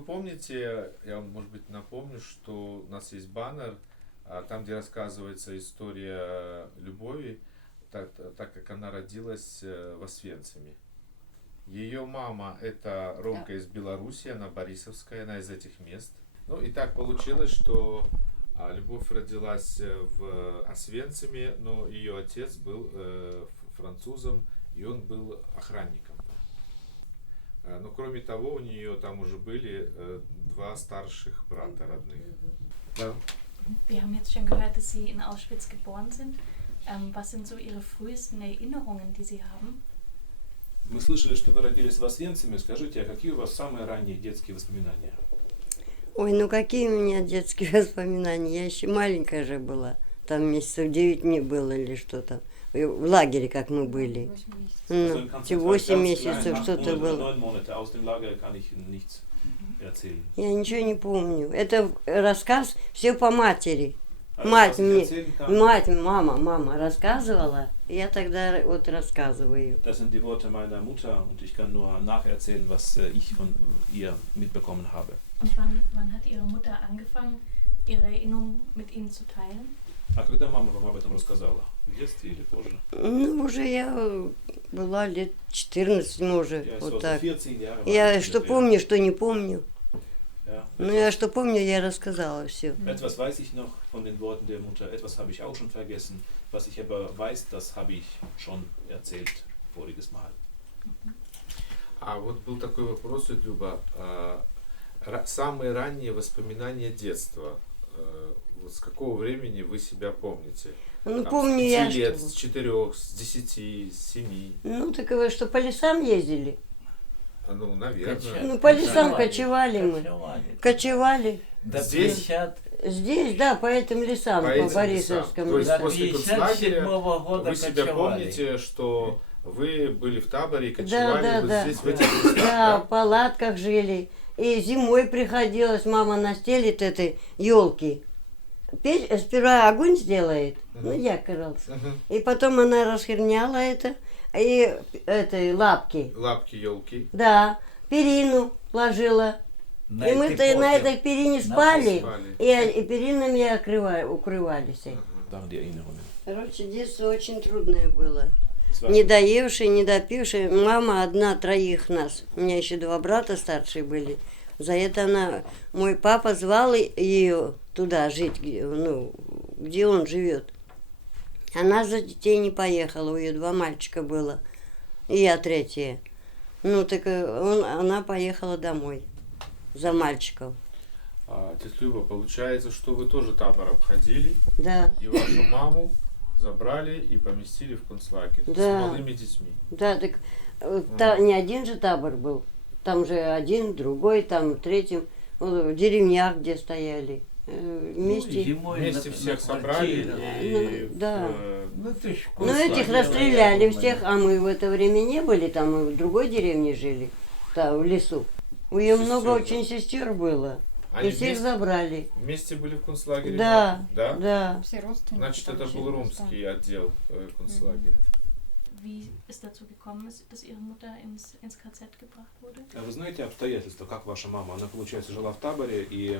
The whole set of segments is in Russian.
Вы помните, я вам, может быть, напомню, что у нас есть баннер, там, где рассказывается история любови, так как она родилась в Освенциме. Ее мама это Ромка из Беларуси, она борисовская, она из этих мест. Ну и так получилось, что Любовь родилась в Освенциме, но ее отец был французом, и он был охранником. Но кроме того, у нее там уже были два старших брата родных. Да. Wir haben jetzt schon gehört, dass Sie in Auschwitz geboren sind. Was sind so Ihre frühesten Erinnerungen, die Sie haben? Мы слышали, что вы родились в Освенциме. Скажите, а какие у вас самые ранние детские воспоминания? Ой, ну какие у меня детские воспоминания. Я еще маленькая же была. Там месяцев 9 мне было или что там. В лагере, как мы были. 8 месяцев что-то было. Я ничего не помню. Это рассказ все по матери. Мать, мама рассказывала. Я тогда вот рассказываю. Das sind die Worte meiner Mutter und ich kann nur nacherzählen, was ich von ihr mitbekommen habe. Und wann hat Ihre Mutter angefangen, ihre Erinnerungen mit Ihnen zu teilen? А когда мама вам об этом рассказала? В детстве или позже? Ну, уже я была лет 14, может, вот так. 14 Jahre Я что помню, что не помню. Ja, Ну, я что помню, я рассказала все. etwas weiß ich noch von den Worten der Mutter, etwas habe ich auch schon vergessen. Was ich aber weiß, das habe ich schon erzählt voriges Mal. А вот был такой вопрос, Люба. Самые ранние воспоминания детства. Вот с какого времени вы себя помните? Ну, Там, помню с 5 я, лет, что... с 4, с 10, с 7. Ну, так вы что, по лесам ездили? Ну, наверное. Ну, по лесам кочевали мы. Кочевали. До Здесь? 50, Здесь, да, по этим лесам, По по этим Борисовскому. лесам. То есть до после концлагеря 57-го года вы себя кочевали. помните, что вы были в таборе и Да, кочевали да, вот да. здесь, в этих местах, Да, в палатках жили. И зимой приходилось, мама настелит этой елки. Сперва огонь сделает, ну, я корался. Мгм. И потом она расхерняла это, и этой лапки. Лапки елки. Да, перину ложила. И мы на этой перине спали, Спали. и перинами укрывались. Dann die Erinnerungen. Короче, детство очень трудное было. Es war- Не доевший, не допивший. Мама одна, троих нас. У меня еще два брата старшие были. За это мой папа звал ее туда жить, где он живет. Она за детей не поехала, у нее два мальчика было. И я третья. Ну, так она поехала домой за мальчиков. Тетя Люба, получается, что вы тоже табор обходили, Да, и вашу маму забрали и поместили в концлагерь с Да. малыми детьми. да, так не один же табор был. Там же один, другой, там третий. Вот в деревнях, где стояли. Вместе. Зимой Вместе на всех собрали квартирах. и да. Ну, ты ж в Ну, этих концлагере, расстреляли я всех, думаю. а мы в это время не были, там мы в другой деревне жили, там, в лесу. У нее Сестер, много да. очень сестер было, Они и всех вместе, забрали. вместе были в концлагере? Да, мама? Да? да. Все родственники. Значит, там это все был были, румский отдел концлагеря. Wie es dazu gekommen ist, dass Ihre Mutter ins KZ gebracht wurde? А вы знаете обстоятельства, как ваша мама? Она, получается, жила в таборе, и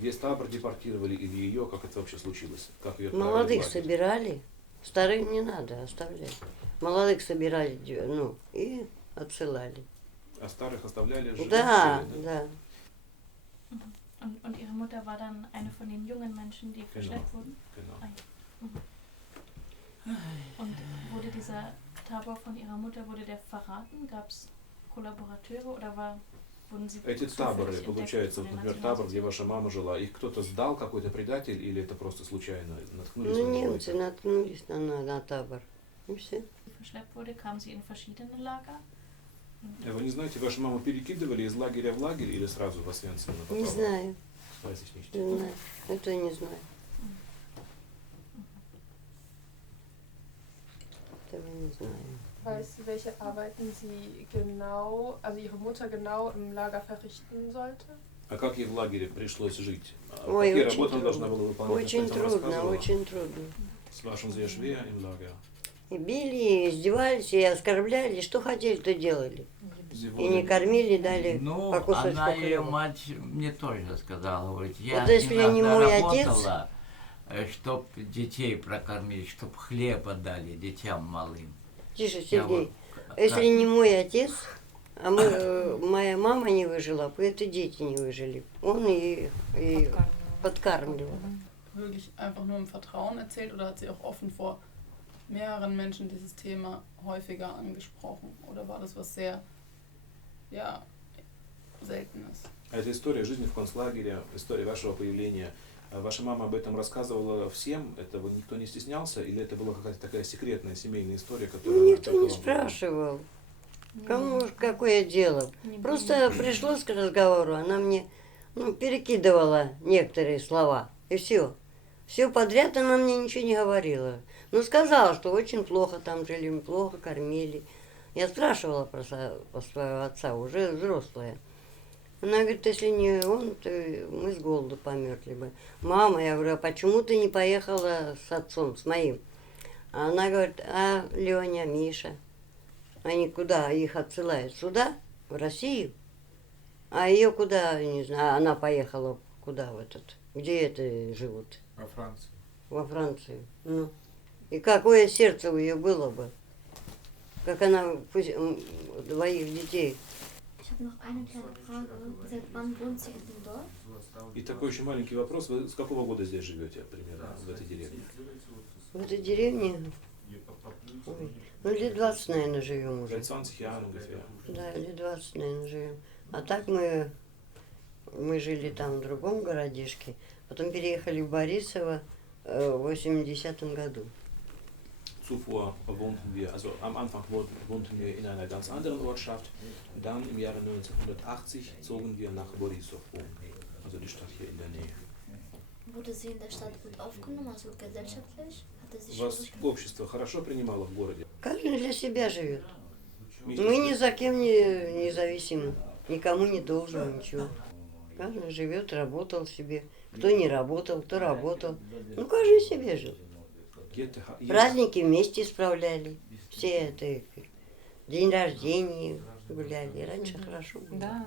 весь табор депортировали, или ее, как это вообще случилось? Как ее отправили в Молодых лагерь? собирали, старых не надо оставлять. Молодых собирали, и отсылали. А старых оставляли жить? Да, в селе, да. Und Ihre Mutter war dann eine von den jungen Menschen, die verschleppt wurden? Genau. Ah, ja. Und wurde dieser Tabor von Ihrer Mutter, wurde der verraten? Gab es Kollaborateure oder wurden sie Эти zufällig таборы, entdeckt получается, von вот, den например, табор, где Nationalsozialisten? ваша мама жила, их кто-то сдал, какой-то предатель, или это просто случайно наткнулись Ну, на него? немцы наткнулись на табор. И все. Sie verschleppt wurde, kam sie in verschiedene Lager? Вы не знаете, вашу маму перекидывали из лагеря в лагерь или сразу в Освенцим она Не попала? знаю, Weiß ich nicht. не знаю. Это не знаю. Этого не знаю. Weißt du, welche Arbeiten sie genau, also ihre Mutter genau im Lager verrichten sollte? А как ей в лагере пришлось жить? Ой, Какие очень работы она должна трудно. была выполнять? Очень Что-то она трудно, рассказывала? очень трудно. С вашим зешве им лагеря. И били, и издевались, и оскорбляли, что хотели, то делали. И не кормили, дали Ну, по кусочку она, ее хлеба. мать, мне тоже сказала, говорит, я Вот если иногда не мой отец- работала, чтоб детей прокормить, чтоб хлеба дали детям малым. Тише, Я Сергей. вот Если не мой отец, а моя мама не выжила, поэтому дети не выжили. Он и подкармливал. Wirklich einfach nur im Vertrauen erzählt oder hat sie auch offen vor mehreren Menschen dieses Thema häufiger angesprochen? Oder war das was sehr, ja, Seltenes? А эта история жизни в концлагере, история вашего появления, ваша мама об этом рассказывала всем? Этого никто не стеснялся? Или это была какая-то такая секретная семейная история, которая... Никто только не вам была? спрашивал. Кому уж какое дело. Просто пришлось к разговору, она мне перекидывала некоторые слова, и все. Все подряд она мне ничего не говорила. Ну, сказала, что очень плохо там жили, плохо кормили. Я спрашивала про своего отца, уже взрослая. Она говорит, если не он, то мы с голоду померли бы. Мама, я говорю, а почему ты не поехала с отцом, с моим? А она говорит, а Леня, Миша, они куда их отсылают? Сюда, в Россию? А ее куда, не знаю, она поехала куда в этот, где это живут? Во Франции. Во Францию. Ну. И какое сердце у ее было бы, как она двоих детей. Ich habe noch eine kleine Frage. Seit wann wohnt sie in dem Dorf? И такой очень маленький вопрос. Вы с какого года здесь живете примерно, в этой деревне? В этой деревне, ой, лет 20, наверное, живем уже. 20 Jahre ungefähr. Да, лет 20, наверное, живем. А так мы жили там в другом городишке, потом переехали в Борисово в 80-м году. Zuvor wohnten wir, also am Anfang wohnten wir in einer ganz anderen Ortschaft. Dann im Jahre 1980 zogen wir nach Borisov um, also die Stadt hier in der Nähe. Wurde sie in der Stadt gut aufgenommen, also gesellschaftlich? Hatte sie Вас Schwierigkeiten? общество хорошо принимало в городе? Каждый для себя живет. Миша, Мы ни за кем не зависим, никому не должен ничего. Каждый живет, работал себе. Кто не работал, кто работал. Ну, каждый себе жил. где-то есть- Праздники вместе справляли. Все это, день рождения гуляли. Раньше хорошо было. Да.